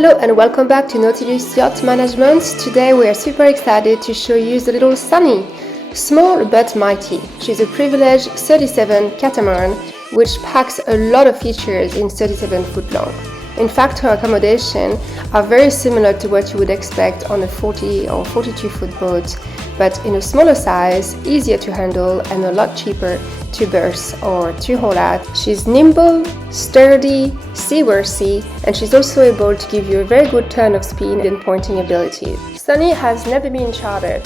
Hello and welcome back to Nautilus Yacht Management. Today we are super excited to show you the little Sunny. Small but mighty. She's a privileged 37 catamaran which packs a lot of features in 37 foot long. In fact, her accommodation are very similar to what you would expect on a 40 or 42 foot boat, but in a smaller size, easier to handle and a lot cheaper to berth or to haul at. She's nimble, sturdy, seaworthy, and she's also able to give you a very good turn of speed and pointing ability. Sunny has never been chartered.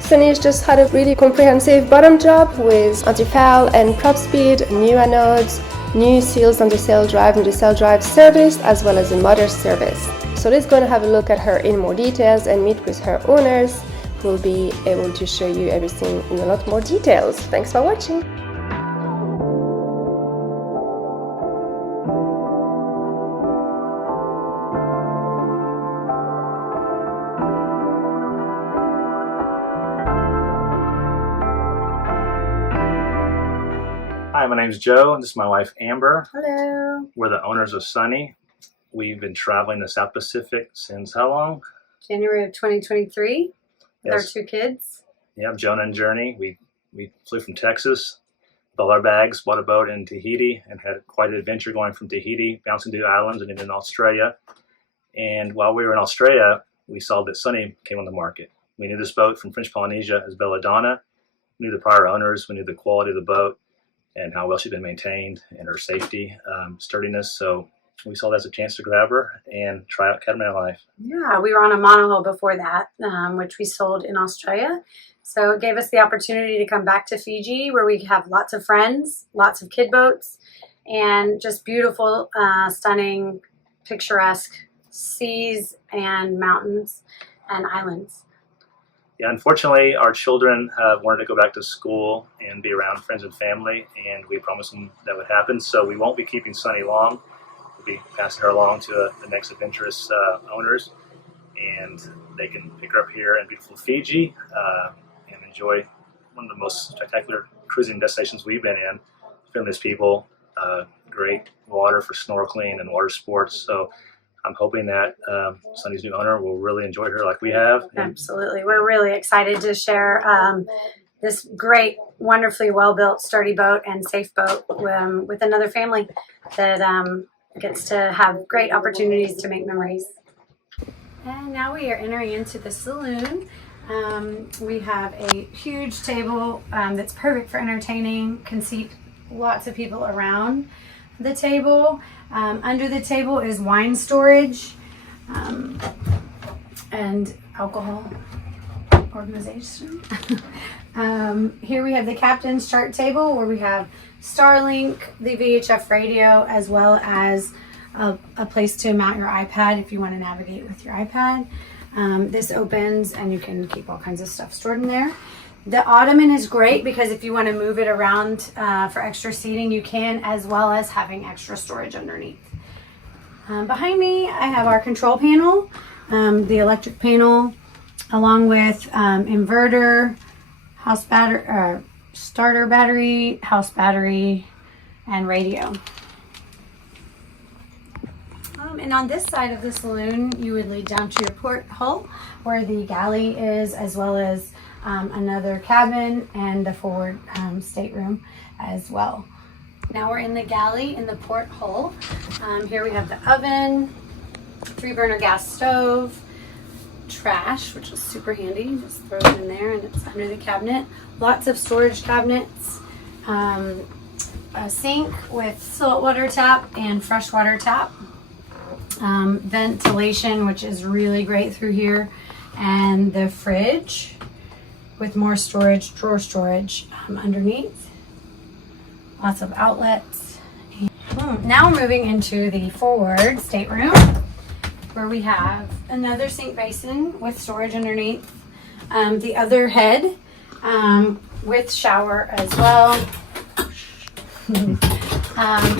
Sunny's just had a really comprehensive bottom job with anti-foul and prop speed, new anodes, new seals on the sail drive and the sail drive service, as well as a motor service. So let's go and have a look at her in more details and meet with her owners, who will be able to show you everything in a lot more details. Thanks for watching. Hi, my name's Joe. This is my wife, Amber. Hello. We're the owners of Sunny. We've been traveling the South Pacific since how long? January of 2023 with our two kids. Yeah, Jonah and Journey. We flew from Texas with all our bags, bought a boat in Tahiti, and had quite an adventure going from Tahiti, bouncing to the islands and into Australia. And while we were in Australia, we saw that Sunny came on the market. We knew this boat from French Polynesia as Belladonna. We knew the prior owners. We knew the quality of the boat and how well she'd been maintained and her safety, sturdiness. So we saw that as a chance to grab her and try out Catamaran life. Yeah, we were on a monohull before that, which we sold in Australia. So it gave us the opportunity to come back to Fiji, where we have lots of friends, lots of kid boats, and just beautiful, stunning, picturesque seas and mountains and islands. Yeah, unfortunately, our children wanted to go back to school and be around friends and family, and we promised them that would happen. So we won't be keeping Sunny long. We'll be passing her along to the next adventurous owners, and they can pick her up here in beautiful Fiji and enjoy one of the most spectacular cruising destinations we've been in. Friendliest people, great water for snorkeling and water sports. So I'm hoping that Sunny's new owner will really enjoy her like we have. Absolutely. We're really excited to share this great, wonderfully well-built, sturdy boat and safe boat with another family that gets to have great opportunities to make memories. And now we are entering into the saloon. We have a huge table that's perfect for entertaining, can seat lots of people around the table. Under the table is wine storage and alcohol organization. Here we have the captain's chart table where we have Starlink, the VHF radio, as well as a place to mount your iPad if you want to navigate with your iPad. This opens and you can keep all kinds of stuff stored in there. The ottoman is great because if you want to move it around for extra seating, you can, as well as having extra storage underneath. Behind me, I have our control panel, the electric panel, along with inverter, house battery, starter battery, house battery, and radio. And on this side of the saloon, you would lead down to your port hull, where the galley is, as well as another cabin and the forward stateroom as well. Now we're in the galley in the port hull. Here we have the oven, 3-burner gas stove, trash, which is super handy. Just throw it in there and it's under the cabinet. Lots of storage cabinets, a sink with saltwater tap and freshwater tap, ventilation, which is really great through here, and the fridge with more storage, drawer storage underneath. Lots of outlets. Now we're moving into the forward stateroom, where we have another sink basin with storage underneath, the other head with shower as well.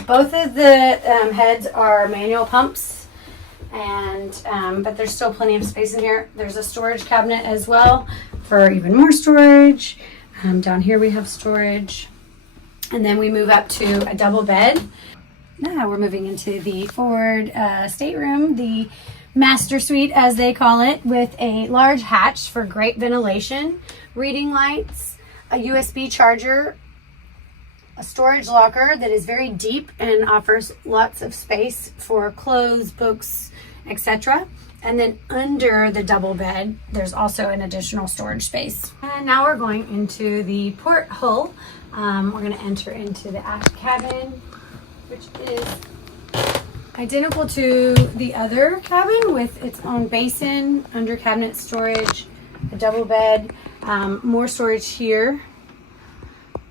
Both of the heads are manual pumps, and but there's still plenty of space in here. There's a storage cabinet as well for even more storage. Down here we have storage, and then we move up to a double bed Now we're moving into the forward stateroom, the master suite as they call it, with a large hatch for great ventilation, reading lights, a USB charger, a storage locker that is very deep and offers lots of space for clothes, books, etc. And then under the double bed, there's also an additional storage space. And now we're going into the port hull. We're going to enter into the aft cabin, which is identical to the other cabin with its own basin, under cabinet storage, a double bed, more storage here,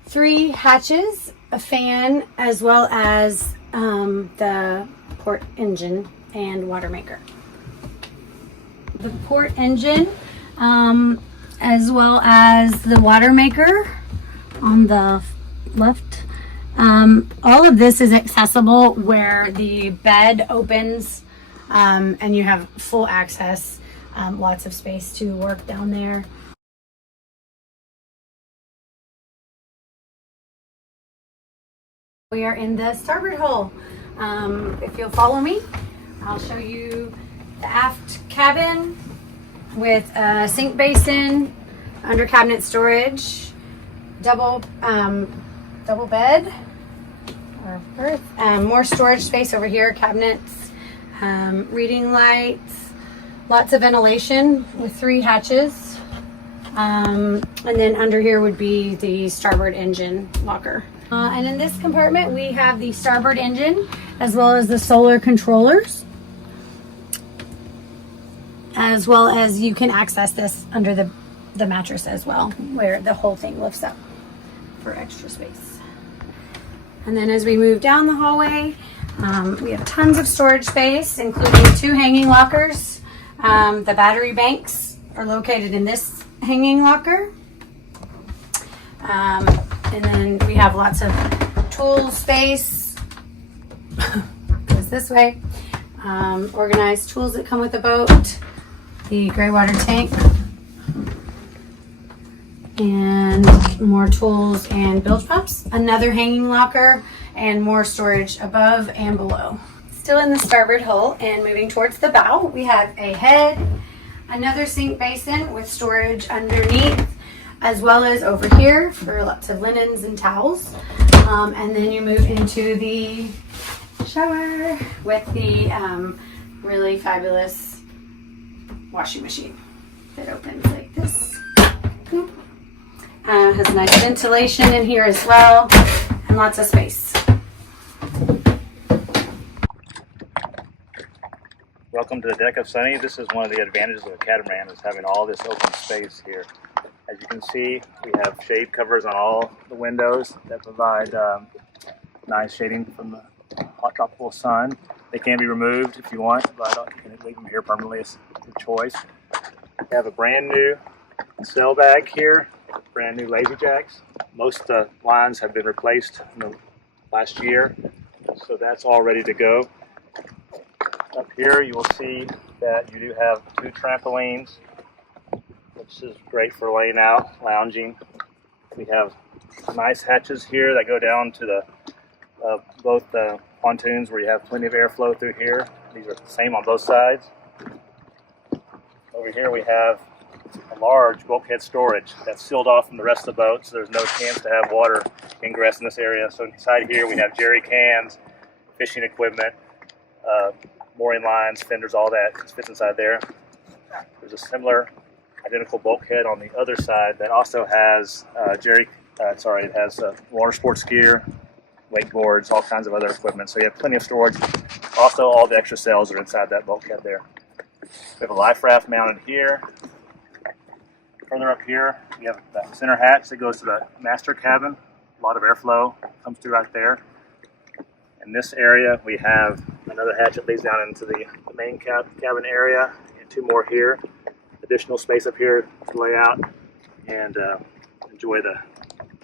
3 hatches, a fan, as well as the port engine and water maker. The port engine, as well as the water maker on the left. All of this is accessible where the bed opens and you have full access, lots of space to work down there. We are in the starboard hull. If you'll follow me, I'll show you the aft cabin with a sink basin, under cabinet storage, double bed or berth, more storage space over here, cabinets, reading lights, lots of ventilation with 3 hatches, and then under here would be the starboard engine locker. And in this compartment we have the starboard engine as well as the solar controllers, as well as you can access this under the mattress as well, where the whole thing lifts up for extra space. And then as we move down the hallway, we have tons of storage space, including 2 hanging lockers. The battery banks are located in this hanging locker. And then we have lots of tool space. Goes this way. Organized tools that come with the boat. The gray water tank. And more tools and bilge pumps. Another hanging locker and more storage above and below. Still in the starboard hull and moving towards the bow, we have a head, another sink basin with storage underneath, as well as over here for lots of linens and towels. And then you move into the shower with the really fabulous washing machine that opens like this. Has nice ventilation in here as well, and lots of space. Welcome to the deck of Sunny. This is one of the advantages of a catamaran, is having all this open space here. As you can see, we have shade covers on all the windows that provide nice shading from the hot tropical sun. They can be removed if you want, but you can leave them here permanently. It's your choice. We have a brand new sail bag here, brand new lazy jacks. Most lines have been replaced in the last year, so that's all ready to go. Up here you will see that you do have 2 trampolines, which is great for laying out, lounging. We have nice hatches here that go down to the both the pontoons, where you have plenty of airflow through here. These are the same on both sides. Over here we have a large bulkhead storage that's sealed off from the rest of the boat, so there's no chance to have water ingress in this area. So inside here we have jerry cans, fishing equipment, mooring lines, fenders, all that fits inside there. There's a similar identical bulkhead on the other side that also has it has water sports gear, wakeboards, all kinds of other equipment. So you have plenty of storage. Also, all the extra sails are inside that bulkhead there. We have a life raft mounted here. Further up here, we have that center hatch that goes to the master cabin. A lot of airflow comes through right there. In this area, we have another hatch that leads down into the main cabin area, and 2 more here. Additional space up here to lay out and enjoy the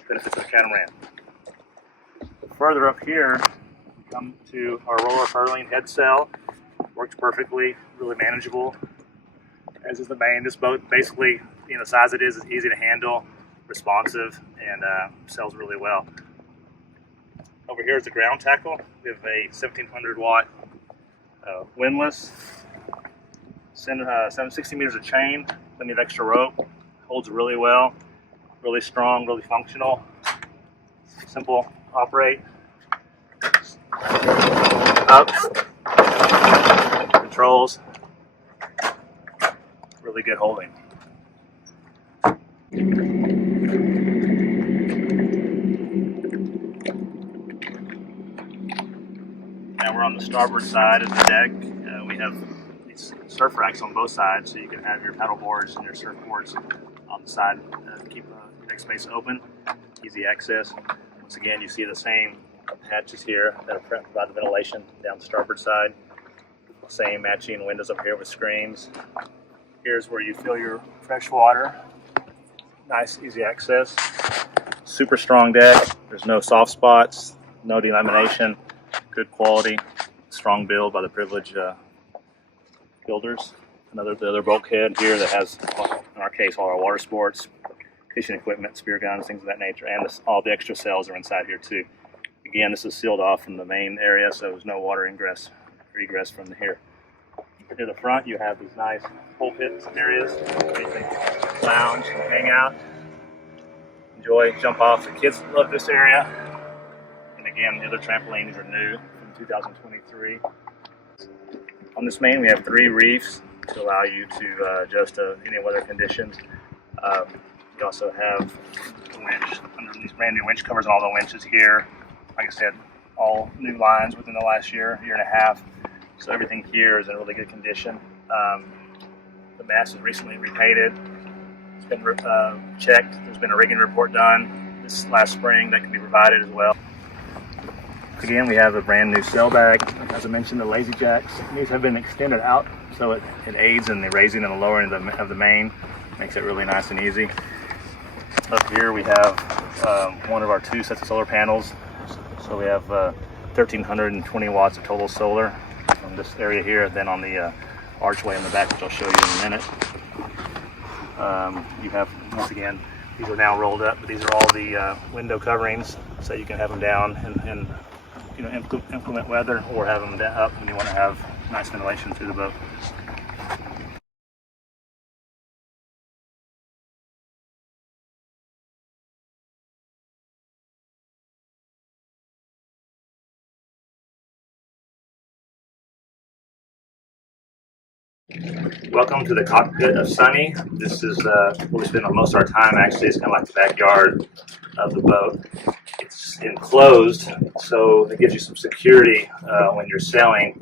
benefits of the catamaran. Further up here, we come to our roller furling head sail. Works perfectly, really manageable, as is the main. This boat, basically, the size it is easy to handle, responsive, and sails really well. Over here is the ground tackle. We have a 1700 watt windlass, 760 meters of chain, plenty of extra rope, holds really well, really strong, really functional, simple operate, up, controls, really good holding. Now we're on the starboard side of the deck. We have these surf racks on both sides, so you can have your paddle boards and your surfboards on the side to keep the deck space open, easy access. Once again, you see the same hatches here that provide the ventilation down the starboard side. Same matching windows up here with screens. Here's where you fill your fresh water. Nice, easy access. Super strong deck. There's no soft spots, no delamination. Good quality, strong build by the Privilege builders. The other bulkhead here that has, in our case, all our water sports, fishing equipment, spear guns, things of that nature, and all the extra cells are inside here too. Again, this is sealed off from the main area, so there's no water ingress or egress from here. Near the front, you have these nice pulpit areas where you can lounge, hang out, enjoy, jump off. The kids love this area. And again, the other trampolines are new from 2023. On this main, we have 3 reefs to allow you to adjust to any weather conditions. You also have the winch, under these brand new winch covers on all the winches here. Like I said, all new lines within the last year and a half. So everything here is in really good condition. The mast is recently repainted. It's been checked. There's been a rigging report done this last spring that can be provided as well. Again, we have a brand new sail bag. As I mentioned, the lazy jacks. These have been extended out, so it aids in the raising and the lowering of the main. Makes it really nice and easy. Up here we have one of our 2 sets of solar panels. So we have 1,320 watts of total solar on this area here. Then on the archway in the back, which I'll show you in a minute. You have, once again, these are now rolled up, but these are all the window coverings, so you can have them down and you know, inclement weather, or have them up when you want to have nice ventilation through the boat. Welcome to the cockpit of Sunny. This is where we spend most of our time. Actually, it's kind of like the backyard of the boat. It's enclosed, so it gives you some security when you're sailing.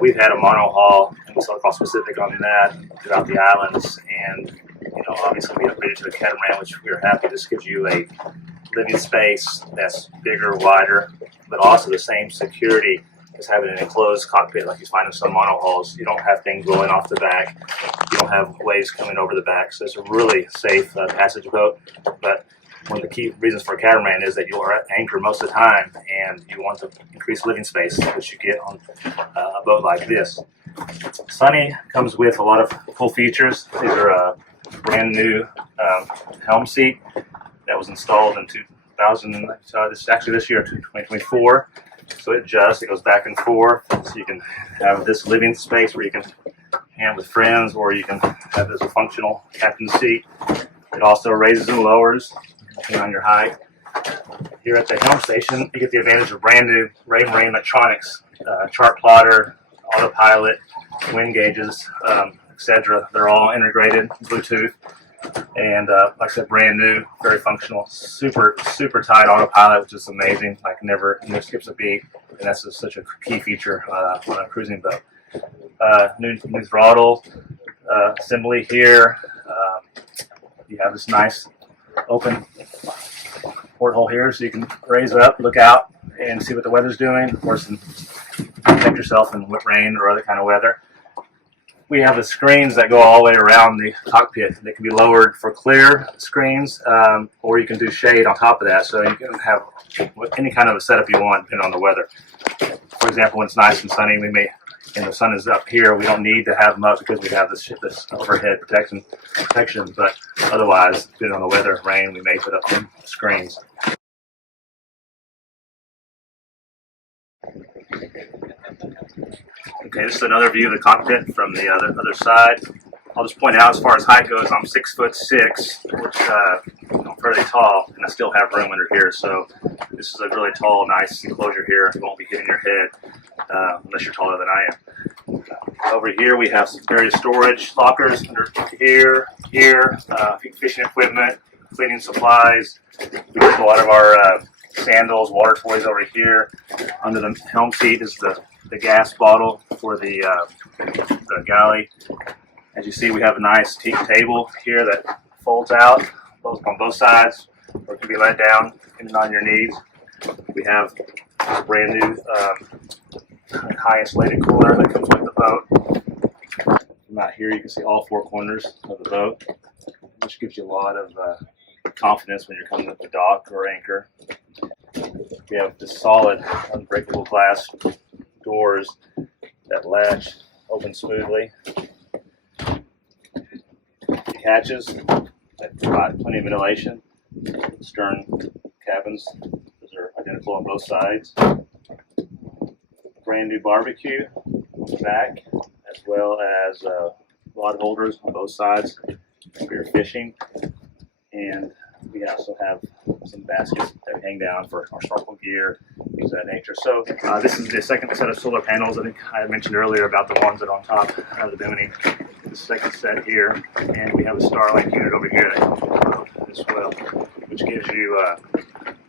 We've had a monohull, and we saw Cross Pacific on that throughout the islands, and you know, obviously we upgraded to the Catamaran, which we're happy. This gives you a living space that's bigger, wider, but also the same security as having an enclosed cockpit like you find in some monohulls. You don't have things blowing off the back. You don't have waves coming over the back. So it's a really safe passage boat. But one of the key reasons for a catamaran is that you are at anchor most of the time, and you want to increase living space, which you get on a boat like this. Sunny comes with a lot of cool features. These are a brand new helm seat that was installed in 2000. This is actually this year, 2024. So it adjusts, it goes back and forth, so you can have this living space where you can hang with friends, or you can have this a functional captain's seat. It also raises and lowers depending on your height. Here at the helm station, you get the advantage of brand new Marine electronics, chart plotter, autopilot, wind gauges, etc. They're all integrated Bluetooth. And like I said, brand new, very functional, super tight autopilot, which is amazing. Like never skips a beat, and that's just such a key feature on a cruising boat. New throttle assembly here. You have this nice open porthole here, so you can raise up, look out, and see what the weather's doing. Of course, and protect yourself in rain or other kind of weather. We have the screens that go all the way around the cockpit. They can be lowered for clear screens, or you can do shade on top of that, so you can have any kind of a setup you want depending on the weather. For example, when it's nice and sunny, and the sun is up here, we don't need to have them up because we have this overhead protection. But otherwise, depending on the weather, rain, we may put up some screens. Okay, this is another view of the cockpit from the other side. I'll just point out, as far as height goes, I'm 6'6", which I'm fairly tall, and I still have room under here. So this is a really tall, nice enclosure here. It won't be hitting your head unless you're taller than I am. Over here we have some various storage lockers under here, fishing equipment, cleaning supplies. We keep a lot of our sandals, water toys over here. Under the helm seat is the gas bottle for the galley. As you see, we have a nice teak table here that folds out on both sides, or it can be let down depending on your needs. We have a brand new high insulated cooler that comes with the boat. From out here, you can see all four corners of the boat, which gives you a lot of confidence when you're coming to the dock or anchor. We have the solid, unbreakable glass doors that latch, open smoothly. Hatches that provide plenty of ventilation. Stern cabins, those are identical on both sides. Brand new barbecue on the back, as well as rod holders on both sides for your fishing. And we also have some baskets that hang down for our snorkel gear, things of that nature. So this is the second set of solar panels. I think I mentioned earlier about the ones that are on top of the bimini. The second set here, and we have a Starlink unit over here that comes with the boat as well, which gives you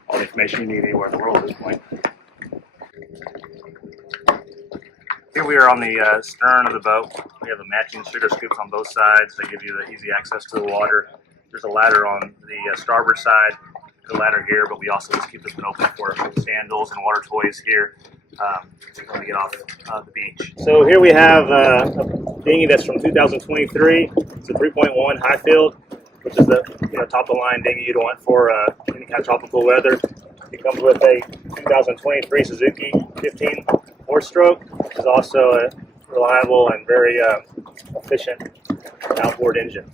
all the information you need anywhere in the world at this point. Here we are on the stern of the boat. We have the matching sugar scoops on both sides. They give you the easy access to the water. There's a ladder on the starboard side, the ladder here, but we also just keep this one open for sandals and water toys here when we get off the beach. So here we have a dinghy that's from 2023. It's a 3.1 high field, which is the top of the line dinghy you'd want for any kind of tropical weather. It comes with a 2023 Suzuki 15 four-stroke, which is also a reliable and very efficient outboard engine.